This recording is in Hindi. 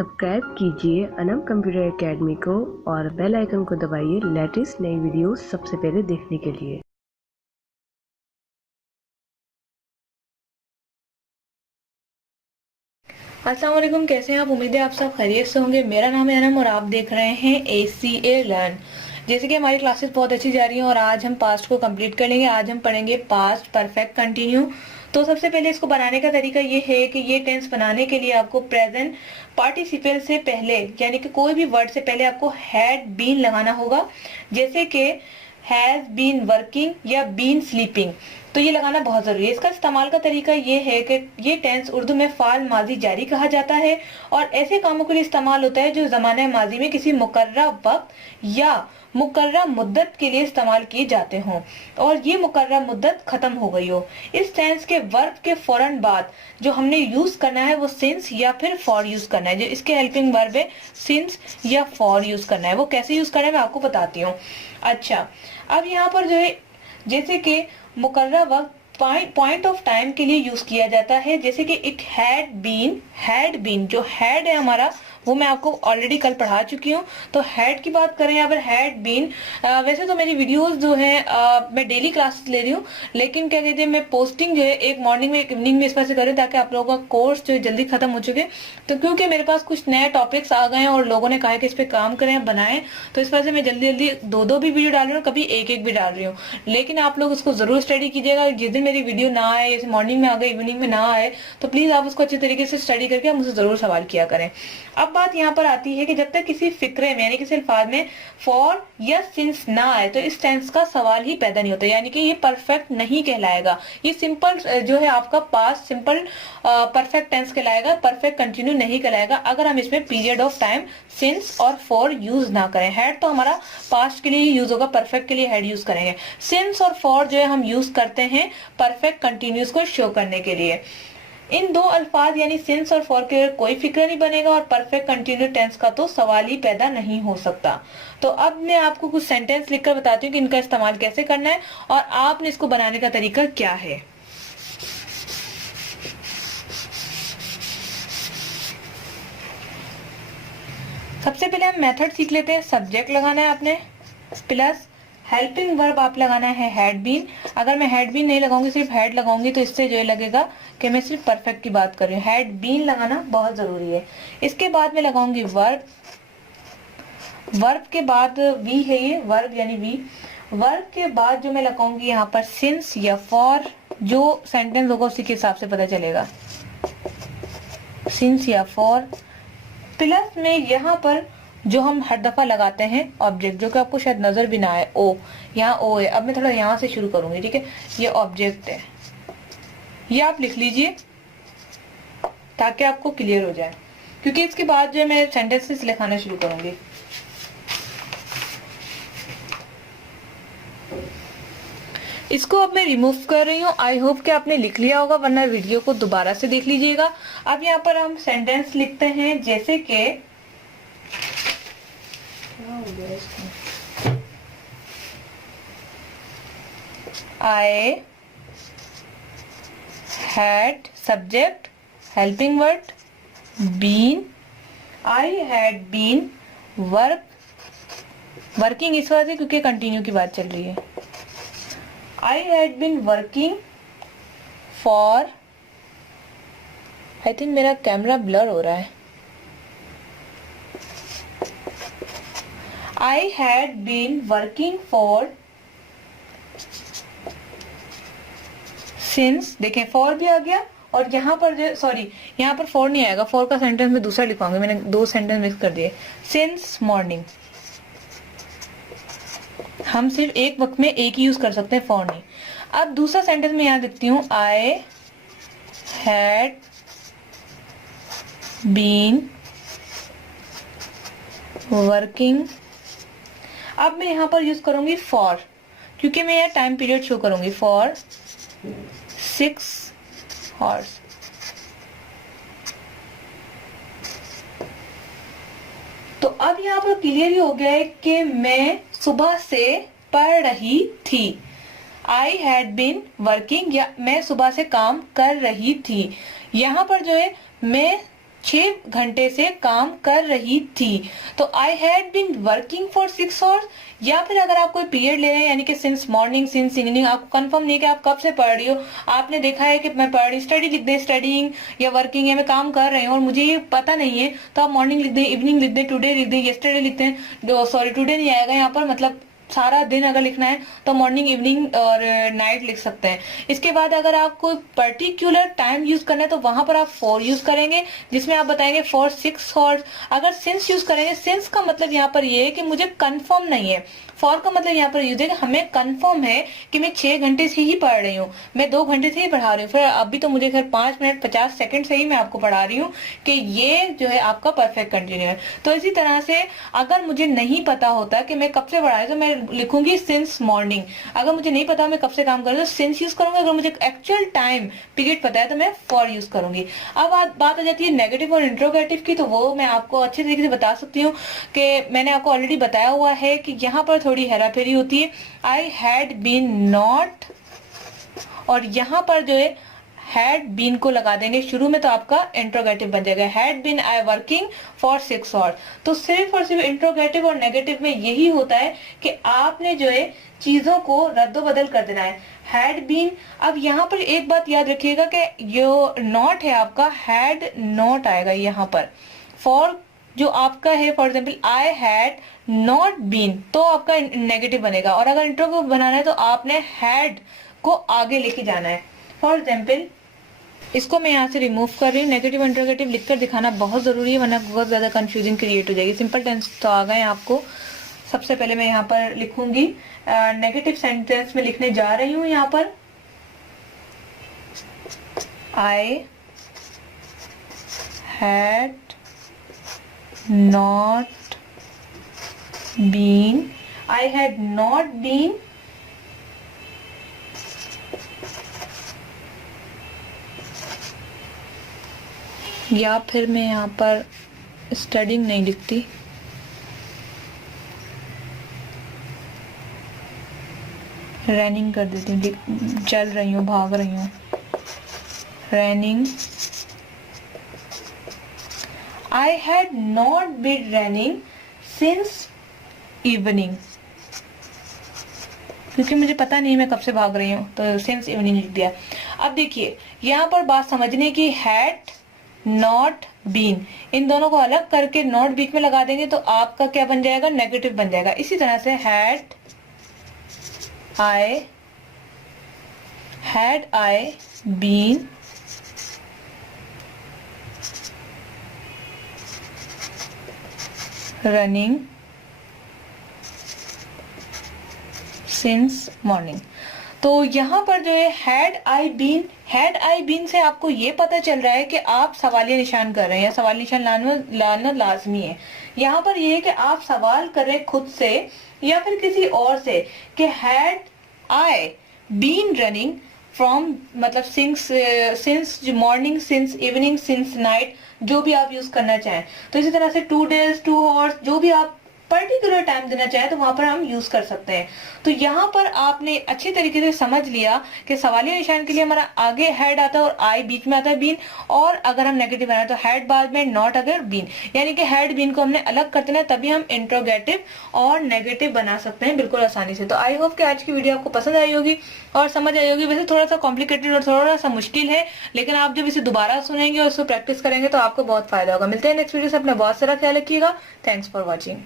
सब्सक्राइब कीजिए अनम कंप्यूटर एकेडमी को और बेल आइकन को दबाइए लेटेस्ट नई वीडियो सबसे पहले देखने के लिए। अस्सलाम वालेकुम, कैसे हैं आप? उम्मीद है आप सब खैरियत से होंगे। मेरा नाम है अनम और आप देख रहे हैं ACA लर्न। जैसे कि हमारी क्लासेस बहुत अच्छी जा रही हैं और आज हम पास्ट को कंप्लीट कर लेंगे। आज हम पढ़ेंगे पास्ट परफेक्ट कंटिन्यू। तो सबसे पहले इसको बनाने का तरीका ये है कि ये टेंस बनाने के लिए आपको प्रेजेंट पार्टिसिपल से पहले यानी कि कोई भी वर्ड से पहले आपको हैड बीन लगाना होगा। जैसे कि हैज बीन वर्किंग या बीन स्लीपिंग, तो ये लगाना बहुत जरूरी है। इसका इस्तेमाल का तरीका ये है कि ये टेंस उर्दू में फाल माजी जारी कहा जाता है और ऐसे कामों के लिए इस्तेमाल होता है जो ज़माने माजी में किसी मुकर्रर वक्त या मुकर्रर मुद्दत के लिए इस्तेमाल किए जाते हों और ये मुकर्रर मुद्दत खत्म हो गई हो। इस टेंस के वर्ब के फौरन बाद जो हमने यूज करना है वो सिंस या फिर फॉर यूज करना है। जो इसके हेल्पिंग वर्ब है सिंस या फॉर यूज करना है। वो कैसे यूज करना है मैं आपको बताती हूँ। अच्छा, अब यहाँ पर जो है जैसे कि मुकर्रर वक्त पॉइंट ऑफ टाइम के लिए यूज किया जाता है। जैसे कि इट हैड बीन जो हैड है हमारा वो मैं आपको ऑलरेडी कल पढ़ा चुकी हूँ। तो हैड की बात करें यहाँ पर हैड बीन, वैसे तो मेरी वीडियोस जो है मैं डेली क्लासेस ले रही हूँ, लेकिन क्या कहते हैं मैं पोस्टिंग जो है एक मॉर्निंग में एक इवनिंग में इस वजह से कर रही हूँ ताकि आप लोगों का कोर्स जो है जल्दी खत्म हो चुके। तो क्योंकि मेरे पास कुछ नए टॉपिक्स आ गए हैं और लोगों ने कहा कि इस पे काम करें बनाएं, तो इस वजह से मैं जल्दी जल्दी दो भी वीडियो डाल रही हूँ, कभी एक भी डाल रही हूँ। लेकिन आप लोग उसको जरूर स्टडी कीजिएगा। जिस दिन मेरी वीडियो ना आए, जैसे मॉर्निंग में आ गए इवनिंग में ना आए, तो प्लीज आप उसको अच्छे तरीके से स्टडी करके आप मुझसे जरूर सवाल किया करें। अब बात यहाँ पर आती है कि जब तक किसी फिक्रे में यानी किसी अल्फाज में फॉर या सिंस ना आए तो इस टेंस का सवाल ही पैदा नहीं होता, यानी कि ये परफेक्ट नहीं कहलाएगा। ये सिंपल जो है आपका पास्ट सिंपल परफेक्ट टेंस कहलाएगा, परफेक्ट कंटिन्यू नहीं कहलाएगा अगर हम इसमें पीरियड ऑफ टाइम सिंस और फॉर यूज ना करें। हैड तो हमारा पास्ट के लिए यूज होगा, परफेक्ट के लिए हैड यूज करेंगे। सिंस और फॉर जो है हम यूज करते हैं परफेक्ट कंटिन्यूस को शो करने के लिए। इन दो अल्फाज यानी सिंस और फॉर के कोई फिक्र नहीं बनेगा और परफेक्ट कंटिन्यू टेंस का तो सवाल ही पैदा नहीं हो सकता। तो अब मैं आपको कुछ सेंटेंस लिखकर बताती हूँ कि इनका इस्तेमाल कैसे करना है और आपने इसको बनाने का तरीका क्या है। सबसे पहले हम मेथड सीख लेते हैं। सब्जेक्ट लगाना है आपने प्लस हेल्पिंग वर्ब आप लगाना है हैड बीन। अगर मैं हैड बीन नहीं लगाऊंगी, सिर्फ हैड लगाऊंगी, तो इससे जो है लगेगा कि मैं सिर्फ परफेक्ट की बात कर रही हूँ। हैड बीन लगाना बहुत जरूरी है। इसके बाद मैं लगाऊंगी वर्ब। वर्ब के बाद वी है, ये वर्ब यानी वी। वर्ब के बाद जो मैं लगाऊंगी यहाँ पर सिंस या फॉर, जो सेंटेंस होगा उसी के हिसाब से पता चलेगा, सिंस या फॉर। प्लस में यहाँ पर जो हम हर दफा लगाते हैं ऑब्जेक्ट, जो कि आपको शायद नजर भी ना आए, ओ, यहाँ ओ है। अब मैं थोड़ा यहाँ से शुरू करूंगी, ठीक है। ये ऑब्जेक्ट है, ये आप लिख लीजिए ताकि आपको क्लियर हो जाए, क्योंकि इसके बाद जो है मैं सेंटेंसेस लिखाना शुरू करूंगी। इसको अब मैं रिमूव कर रही हूँ। आई होप कि आपने लिख लिया होगा, वरना वीडियो को दोबारा से देख लीजिएगा। अब यहाँ पर हम सेंटेंस लिखते हैं, जैसे कि I had subject helping word been, I had been working इस वजह से क्योंकि कंटिन्यू की बात चल रही है। I had been working for, I think मेरा कैमरा ब्लर हो रहा है। I had been working for since, देखें फॉर भी आ गया और यहाँ पर जो सॉरी यहाँ पर फॉर नहीं आएगा, फॉर का सेंटेंस में दूसरा लिखवाऊंगी, मैंने दो सेंटेंस मिक्स कर दिए। सिंस मॉर्निंग, हम सिर्फ एक वक्त में एक ही यूज कर सकते हैं, फॉर नहीं। अब दूसरा सेंटेंस में यहाँ लिखती हूँ आई हैड बीन वर्किंग। अब मैं यहाँ पर यूज करूंगी फॉर, क्योंकि मैं यहाँ टाइम पीरियड शो करूंगी, फॉर 6 hours। तो अब यहाँ पर क्लियर ही हो गया है कि मैं सुबह से पढ़ रही थी। आई हैड बीन वर्किंग, या मैं सुबह से काम कर रही थी। यहाँ पर जो है मैं 6 घंटे से काम कर रही थी। तो I had been working for 6 hours, या फिर अगर आप कोई पीरियड ले रहे हैं यानी कि सिंस मॉर्निंग सिंस इवनिंग, आपको कंफर्म नहीं है कि आप कब से पढ़ रही हो, आपने देखा है कि मैं पढ़ रही, स्टडी लिख दें स्टडीइंग, या वर्किंग, या मैं काम कर रही हूँ और मुझे ये पता नहीं है, तो आप मॉर्निंग लिख दें, इवनिंग लिख दें, टुडे लिख दें, येस्टरडे लिखते हैं, सॉरी टुडे नहीं आएगा यहाँ पर, मतलब सारा दिन अगर लिखना है तो मॉर्निंग इवनिंग और नाइट लिख सकते हैं। इसके बाद अगर आपको पर्टिकुलर टाइम यूज करना है तो वहां पर आप फॉर यूज करेंगे, जिसमें आप बताएंगे फॉर 6 आवर्स। अगर सिंस यूज करेंगे, सिंस का मतलब यहाँ पर ये है कि मुझे कंफर्म नहीं है, फॉर का मतलब यहाँ पर यूज है कि हमें कंफर्म है कि मैं 6 घंटे से ही पढ़ रही हूँ, मैं 2 घंटे से ही पढ़ा रही हूँ, फिर अभी तो मुझे खैर 5 मिनट 50 सेकंड से ही मैं आपको पढ़ा रही हूँ कि ये जो है आपका परफेक्ट कंटिन्यू है। तो इसी तरह से अगर मुझे नहीं पता होता कि मैं कब से पढ़ा रही हूँ तो मैं लिखूंगी सिंस मॉर्निंग। अगर मुझे नहीं पता मैं कब से काम कर रही हूँ तो सिंस यूज करूंगी। अगर मुझे एक्चुअल टाइम पीरियड पता है तो मैं फॉर यूज करूंगी। अब बात आ जाती है नेगेटिव और इंट्रोगेटिव की, तो वो मैं आपको अच्छे तरीके से बता सकती हूँ कि मैंने आपको ऑलरेडी बताया हुआ है कि यहाँ पर थोड़ी हेराफेरी होती है। आई हैड बीन नॉट, और यहाँ पर जो है हैड बीन को लगा देंगे शुरू में तो आपका इंट्रोगेटिव बन जाएगा, had been I working for 6 hours. तो सिर्फ और सिर्फ इंट्रोगेटिव और नेगेटिव में यही होता है कि आपने जो है चीजों को रद्दोबदल कर देना है। हैड बीन, अब यहाँ पर एक बात याद रखिएगा कि जो नॉट है आपका हैड नॉट आएगा यहाँ पर। फॉर जो आपका है for example I had not been, तो आपका नेगेटिव बनेगा, और अगर इंट्रोगेटिव बनाना है तो आपने हैड को आगे लेके जाना है। फॉर एग्जाम्पल इसको मैं यहाँ से रिमूव कर रही हूँ, नेगेटिव इंट्रोगेटिव लिखकर दिखाना बहुत जरूरी है वरना बहुत ज्यादा कंफ्यूजिंग क्रिएट हो जाएगी। सिंपल टेंस तो आ गए आपको। सबसे पहले मैं यहाँ पर लिखूंगी, नेगेटिव सेंटेंस में लिखने जा रही हूँ यहाँ पर I had not been, I had not been या फिर मैं यहाँ पर स्टडिंग नहीं लिखती, रनिंग कर देती हूँ, चल रही हूँ, भाग रही हूँ, running. I had not been running since evening, क्योंकि मुझे पता नहीं मैं कब से भाग रही हूँ तो सिंस इवनिंग लिख दिया। अब देखिए यहाँ पर बात समझने की, हैड नॉट बीन, इन दोनों को अलग करके नॉट बीच में लगा देंगे तो आपका क्या बन जाएगा, नेगेटिव बन जाएगा। इसी तरह से had I been running since morning. तो यहाँ पर जो है हैड आई बीन से आपको ये पता चल रहा है कि आप सवालिया निशान कर रहे हैं या सवाल निशान लाना लाजमी है। यहाँ पर ये है कि आप सवाल कर रहे हैं खुद से या फिर किसी और से कि had I been running from, मतलब since morning, since evening, since night, जो भी आप यूज करना चाहें। तो इसी तरह से 2 days 2 hours, जो भी आप पर्टिकुलर टाइम देना चाहे तो वहां पर हम यूज कर सकते हैं। तो यहाँ पर आपने अच्छी तरीके से समझ लिया कि सवालिया निशान के लिए हमारा आगे हेड आता है और आई बीच में आता है बीन, और अगर हम नेगेटिव बनाए तो हेड बाद में, नॉट अगर बीन, यानी कि हेड बीन को हमने अलग करते हैं तभी हम इंट्रोगेटिव और नेगेटिव बना सकते हैं बिल्कुल आसानी से। तो आई होप कि आज की वीडियो आपको पसंद आई होगी और समझ आई होगी। वैसे थोड़ा सा कॉम्प्लिकेटेड और थोड़ा सा मुश्किल है, लेकिन आप जब इसे दोबारा सुनेंगे और इसको प्रैक्टिस करेंगे तो आपको बहुत फायदा होगा। मिलते हैं नेक्स्ट वीडियो से, अपना बहुत सारा ख्याल रखिएगा। Thanks for watching.